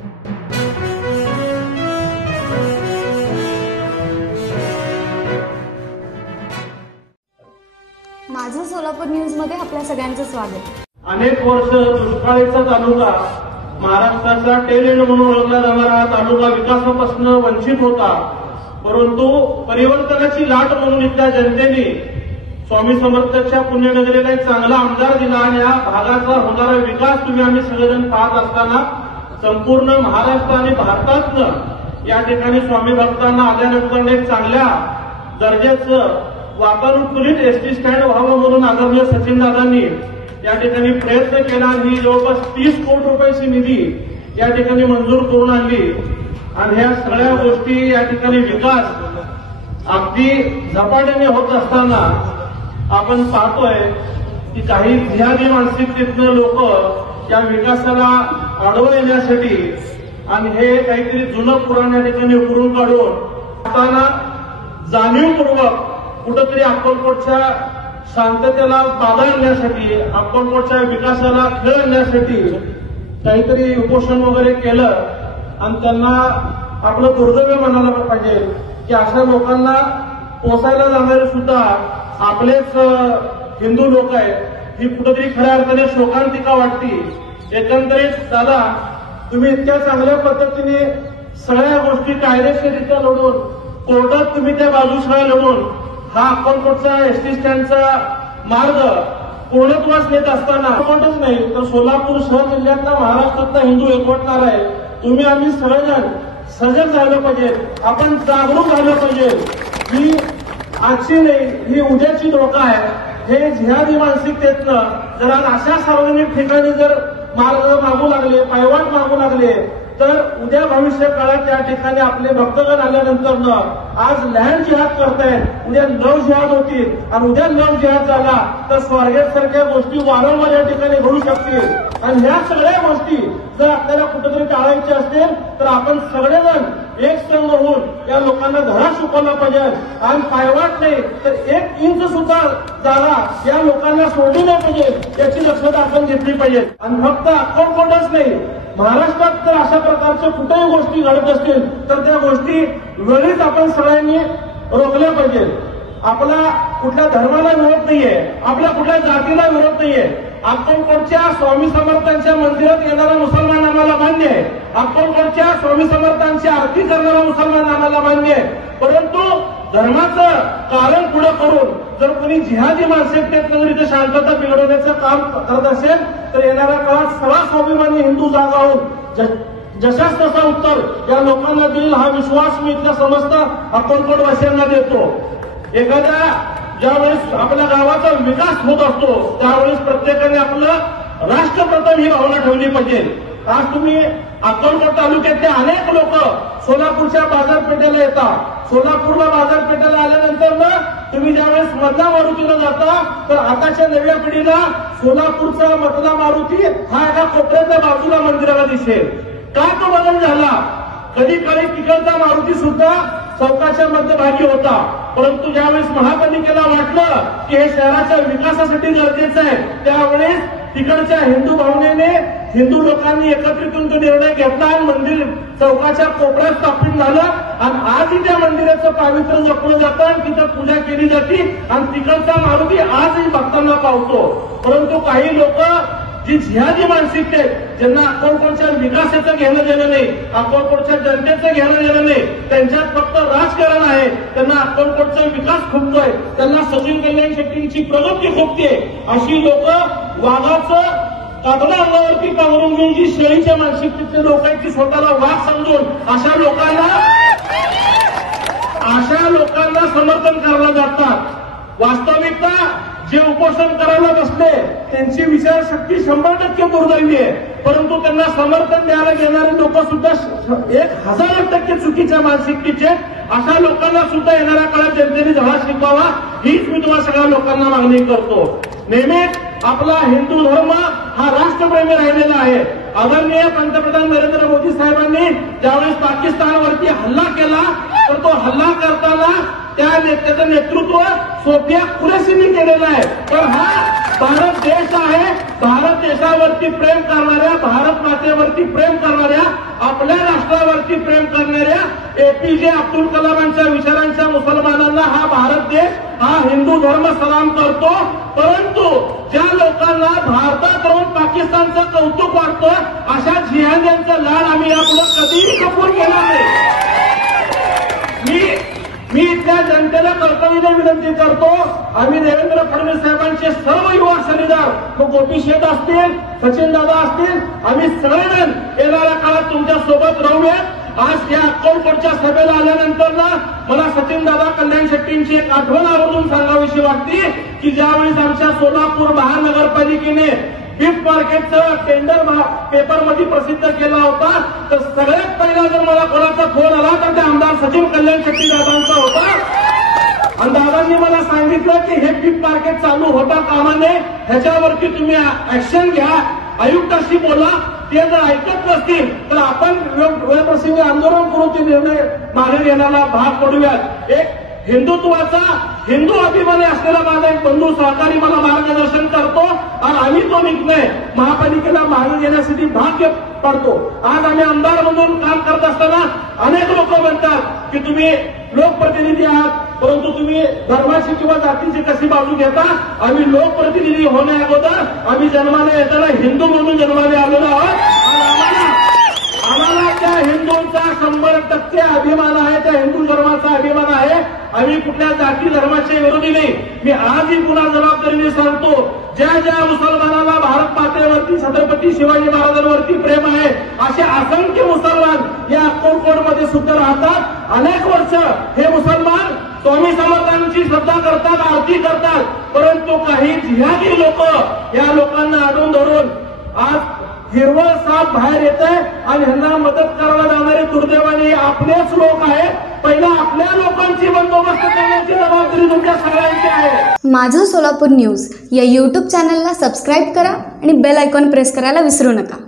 माझं सोलापूर न्यूज मध्ये आपल्या सगळ्यांचं स्वागत. अनेक वर्ष दुष्काळीचा तालुका महाराष्ट्राचा टेल एंड म्हणून ओळखला जाणारा तालुका विकासापासून वंचित होता. परंतु परिवर्तनाची लाट म्हणून इथल्या जनतेने स्वामी समर्थांच्या पुण्यनगरीला एक चांगला आमदार दिला आणि या भागाचा होणारा विकास तुम्ही आम्ही सगळेजण पाहत असताना संपूर्ण महाराष्ट्र आणि भारतातनं या ठिकाणी स्वामी भक्तांना आल्यानंतर एक चांगल्या दर्जाचं वातानुकूलित एसटी स्टँड व्हावं म्हणून आदरणीय सचिनदादांनी या ठिकाणी प्रयत्न केला आणि ही जवळपास 30 कोटी रुपयाची निधी या ठिकाणी मंजूर करून आणली. आणि ह्या सगळ्या गोष्टी या ठिकाणी विकास अगदी झपाट्याने होत असताना आपण पाहतोय की काही जिहादी मानसिकतेतनं लोक या विकासाला आडवं येण्यासाठी आणि हे काहीतरी जुनं पुराण या ठिकाणी उकरून काढून असताना जाणीवपूर्वक कुठंतरी अक्कलकोटच्या शांततेला बाधा आणण्यासाठी अक्कलकोटच्या विकासाला खेळ आणण्यासाठी काहीतरी उपोषण वगैरे केलं आणि त्यांना आपलं दुर्दैव म्हणायला पाहिजे की अशा लोकांना पोसायला जाणारे सुद्धा आपलेच हिंदू लोक आहेत ही कुठेतरी खऱ्या अर्थाने शोकांतिका वाटती. एकंदरीत दादा तुम्ही इतक्या चांगल्या पद्धतीने सगळ्या गोष्टी कायदेशीररित्या लढून कोर्टात तुम्ही त्या बाजूसळा लढून हा अक्कलकोटचा एसटी स्टँडचा मार्ग पूर्णत्वास नेत असताना अक्कलकोटच नाही तर सोलापूर शहर जिल्ह्यातला महाराष्ट्रातला हिंदू एकवटणार आहे. तुम्ही आम्ही सगळेजण सजग झालं पाहिजे, आपण जागरूक झालं पाहिजे. ही आजची नाही ही उद्याची धोका आहे. हे जिहादी मानसिकतेतनं जर अशा सार्वजनिक ठिकाणी जर मार्ग मागू लागले पायवाट मागू लागले तर उद्या भविष्य काळात त्या ठिकाणी आपले भक्तगण आल्यानंतर आज लँड जिहाद करतायत उद्या लव जिहाद होतील आणि उद्या लव जिहाद झाला तर स्वारगेटसारख्या गोष्टी वारंवार या ठिकाणी घडू शकतील. आणि ह्या सगळ्या गोष्टी जर आपल्याला कुठेतरी टाळायच्या असतील तर आपण सगळेजण एक संघ होऊन या लोकांना धडा शिकवला पाहिजे. आणि पायवाट नाही तर 1 इंच सुद्धा जागा या लोकांना सोडली नाही पाहिजे याची दक्षता आपण घेतली पाहिजे. आणि फक्त अक्कलकोटच नाही महाराष्ट्रात जर अशा प्रकारच्या कुठेही गोष्टी घडत असतील तर त्या गोष्टी वेळीच आपण सगळ्यांनी रोखल्या पाहिजेत. आपला कुठल्या धर्माला विरोध नाहीये, आपल्या कुठल्या जातीला विरोध नाहीये. अक्कलकोटच्या स्वामी समर्थांच्या मंदिरात येणारा मुसलमान आम्हाला मान्य आहे, अक्कलकोटच्या स्वामी समर्थांची आरती करणारा मुसलमान आम्हाला मान्य आहे. परंतु धर्माचं कारण पुढे करून जर कोणी जिहादी मानसिकतेतनं जर इथे शांतता बिघडवण्याचं काम करत असेल तर येणाऱ्या काळात सगळा स्वाभिमानी हिंदू जागा होऊन जशाच तसा उत्तर या लोकांना देईल हा विश्वास मी इथल्या समस्त अक्कलकोटवासियांना देतो. एखाद्या ज्यावेळेस आपल्या गावाचा विकास होत असतो त्यावेळेस प्रत्येकाने आपलं राष्ट्रप्रथम ही भावना ठेवली पाहिजे. आज तुम्ही अक्कलकोट तालुक्यातले अनेक लोक सोलापूरच्या बाजारपेठेला येतात. सोलापूरला बाजारपेठेला आल्यानंतर तुम्ही ज्यावेळेस मधला मारुतीला जाता तर आताच्या नव्या पिढीला सोलापूरचा मधला मारुती हा एका कोपऱ्याच्या बाजूला मंदिराला दिसेल. का तो बदल झाला? कधी काळी तिकडचा मारुती सुद्धा चौकाच्या मध्यभागी होता, परंतु ज्यावेळेस महापालिकेला वाटलं की हे शहराच्या विकासासाठी गरजेचं आहे त्यावेळेस तिकडच्या हिंदू भावनेने हिंदू लोकांनी एकत्रित होऊन तो निर्णय घेतला आणि मंदिर चौकाच्या कोपऱ्यात स्थापित झालं. आणि आजही त्या मंदिराचं पावित्र्य जपलं जातं आणि तिथं पूजा केली जाते आणि तिकडचा मारुती आजही भक्तांना पावतो. परंतु काही लोक जी जिहादी मानसिकते ज्यांना अक्कलकोटच्या विकासाचं घेणं देणं नाही, अक्कलकोटच्या जनतेचं घेणं देणं नाही, त्यांच्यात फक्त राजकारण आहे, त्यांना अक्कलकोटचा विकास खुपतोय, त्यांना सचिन कल्याण शेट्टींची प्रगती खुपते, अशी लोक वाघाचं कागदा अंगावरती पांघरून घेऊन जी शेळीच्या मानसिकतेचे लोक आहेत ती स्वतःला वाघ समजून अशा लोकांना समर्थन करायला जातात. वास्तविकता जे उपोषण करायला बसले त्यांची विचारशक्ती 100% दुर्दैवी आहे, परंतु त्यांना समर्थन द्यायला गेणारे लोक सुद्धा 1000% चुकीच्या मानसिकतेचे. अशा लोकांना सुद्धा येणाऱ्या काळात जनतेने धडा शिकवावा हीच मी तुम्हाला सगळ्या लोकांना मागणी करतो. नेहमीच आपला हिंदू धर्म हा राष्ट्रप्रेमी राहिलेला आहे. आदरणीय पंतप्रधान नरेंद्र मोदी साहेबांनी ज्यावेळेस पाकिस्तानवरती हल्ला केला तर तो हल्ला करताना त्या नेत्याचं नेतृत्व सोफिया कुरेशींनी केलेलं आहे. पण हा भारत देश आहे, भारत देशावरती प्रेम करणाऱ्या, भारत मातेवरती प्रेम करणाऱ्या आपल्या राष्ट्रावरती प्रेम करणाऱ्या एपीजे अब्दुल कलामांच्या विचारांच्या मुसलमानांना हा भारत देश, हा हिंदू धर्म सलाम करतो. परंतु ज्या लोकांना भारतात राहून पाकिस्तानचं कौतुक वाटतं अशा जिहाद्यांचा लाड आम्ही यापुढे कधीही कबूल केला नाही. मी इथल्या जनतेला कर्तव्याने विनंती करतो, आम्ही देवेंद्र फडणवीस साहेबांचे सर्व युवा साथीदार, मग गोपी शेठ असतील, सचिन दादा असतील, आम्ही सगळेजण येणाऱ्या काळात तुमच्या सोबत राहूयात. आज या अक्कलकोटच्या सभेला आल्यानंतर ना मला सचिन दादा कल्याण शेट्टींची एक आठवण आवर्जून सांगावीशी वाटते की ज्यावेळेस आमच्या सोलापूर महानगरपालिकेने बीफ मार्केटचं टेंडर पेपरमध्ये प्रसिद्ध केला होता, तर सगळ्यात पहिला जर मला कोणाचा फोन आला तर ते आमदार सचिन कल्याण शेट्टी दादांचा होता. आणि दादांनी मला सांगितलं की हे बीफ मार्केट चालू होता कामा नये, ह्याच्यावरती तुम्ही ऍक्शन घ्या, आयुक्ताशी बोला. ते जर ऐकत नसतील तर आपण वेळप्रसंगी आंदोलन करून ते निर्णय मागे घेण्याला भाग पडूयात. एक हिंदुत्वाचा, हिंदू अभिमानी असलेला माझा एक बंधू सहकारी मला मार्गदर्शन करतो आणि आम्ही तो निर्णय महापालिकेला मागे घेण्यासाठी भाग्य पडतो. आज आम्ही आमदार म्हणून काम करत असताना अनेक लोक म्हणतात की तुम्ही लोकप्रतिनिधी आहात, परंतु तुम्ही धर्माची किंवा जातीची कशी बाजू घेता. आम्ही लोकप्रतिनिधी होण्या अगोदर आम्ही जन्माला येताना हिंदू म्हणून जन्माला आलेलो आहोत. आम्हाला त्या हिंदूंचा 100% अभिमान आहे, त्या हिंदू धर्माचा अभिमान आहे. आम्ही कुठल्या जाती धर्माच्या विरोधी नाही. मी आजही पुन्हा जबाबदारीने सांगतो, ज्या ज्या मुसलमानाला भारत मातेवरती, छत्रपती शिवाजी महाराजांवरती प्रेम आहे, असे असंख्य मुसलमान या अक्कलकोटमध्ये सुद्धा राहतात. अनेक वर्ष हे मुसलमान स्वामी समर्थांची श्रद्धा करतात, आरती करतात, परंतु काही जिहादी लोक या लोकांना अडवून धरून आज हिरवळ साप बाहेर येत आहे आणि ह्यांना मदत करायला जाणारे दुर्दैवाने आपलेच लोक आहेत. पहिला आपल्या लोकांची बंदोबस्त करण्याची जबाबदारी तुमच्या सगळ्यांची आहे. माझं सोलापूर न्यूज या YouTube चॅनलला सबस्क्राईब करा आणि बेल आयकॉन प्रेस करायला विसरू नका.